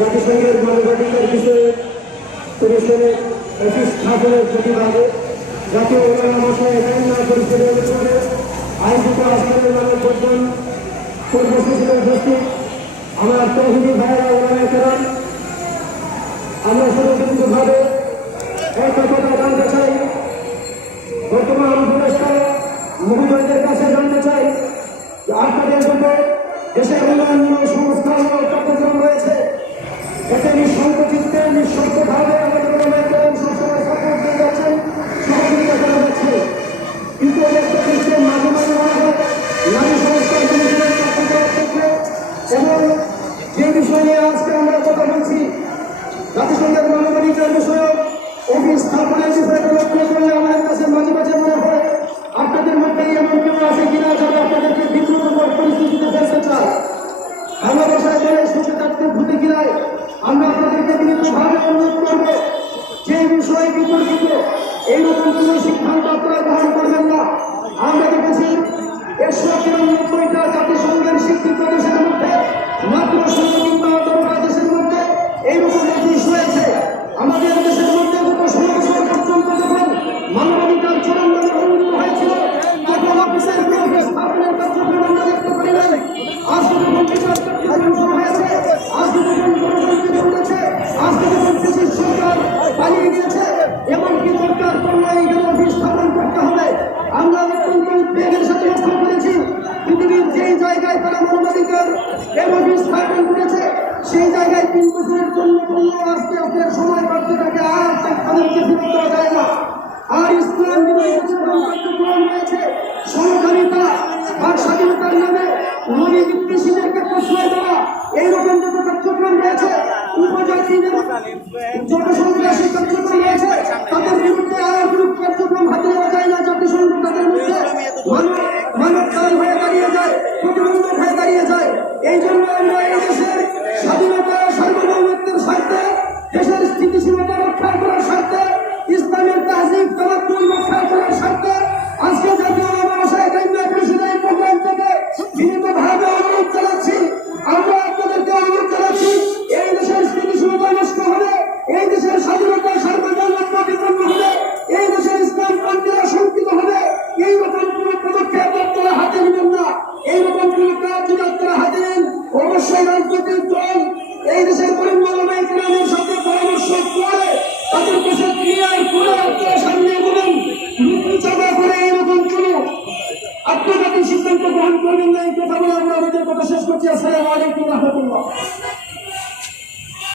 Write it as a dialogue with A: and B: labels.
A: জাতিসংঘের মানবাধিকার বিষয়ে কমিশনের অফিস স্থাপনের প্রতিবাদে জাতীয় উন্নয়ন মশায় কন্যা পরিষদের উৎসবে আয়োজিত আজকের মানববন্ধন কর্মসূচিতে উপস্থিত আমার তহবিলি ভাইয়েরা ওনারা করেন আমরা সুরক্ষিতভাবে একটা কথা জানতে চাই, বর্তমান উপদেষ্টা মহোদয়দের কাছে জানতে চাই আপনাদের জন্য দেশের অন্যান্য বিনীতভাবে অনুরোধ করব। যে বিষয়ে বিতর্কিত এইরকম কোনো সিদ্ধান্ত পৃথিবীর যেই জায়গায় তারা মানবাধিকার অফিস স্থাপন করেছে, সেই জায়গায় তিন বছরের জন্য কোনো আস্তে আস্তে সময় বাড়তে থাকে আর তাদেরকে ফিরে দেওয়া যায় না। আর ইসলাম কার্যক্রম রয়েছে সরকারিতা আর স্বাধীনতার নামে নবী বিদ্বেষীদেরকে প্রশ্রয় দেওয়া। এইরকম যত কার্যক্রম রয়েছে যত সন্ত্রাসী কার্যক্রম রয়েছে, তাদের বিরুদ্ধে আর বিরূপ কার্যক্রম হাতে নেওয়া যায় না, জাতিসংঘ তাদের তাদের দেশে ক্রিয়ায় করে আপনারা সামনে এগোবেন। চাপা আত্মঘাতী সিদ্ধান্ত গ্রহণ করবেন না, এই কথা বলে আমরা আমাদের কথা শেষ করছি। আসসালামু আলাইকুম রহমতুল্লাহ।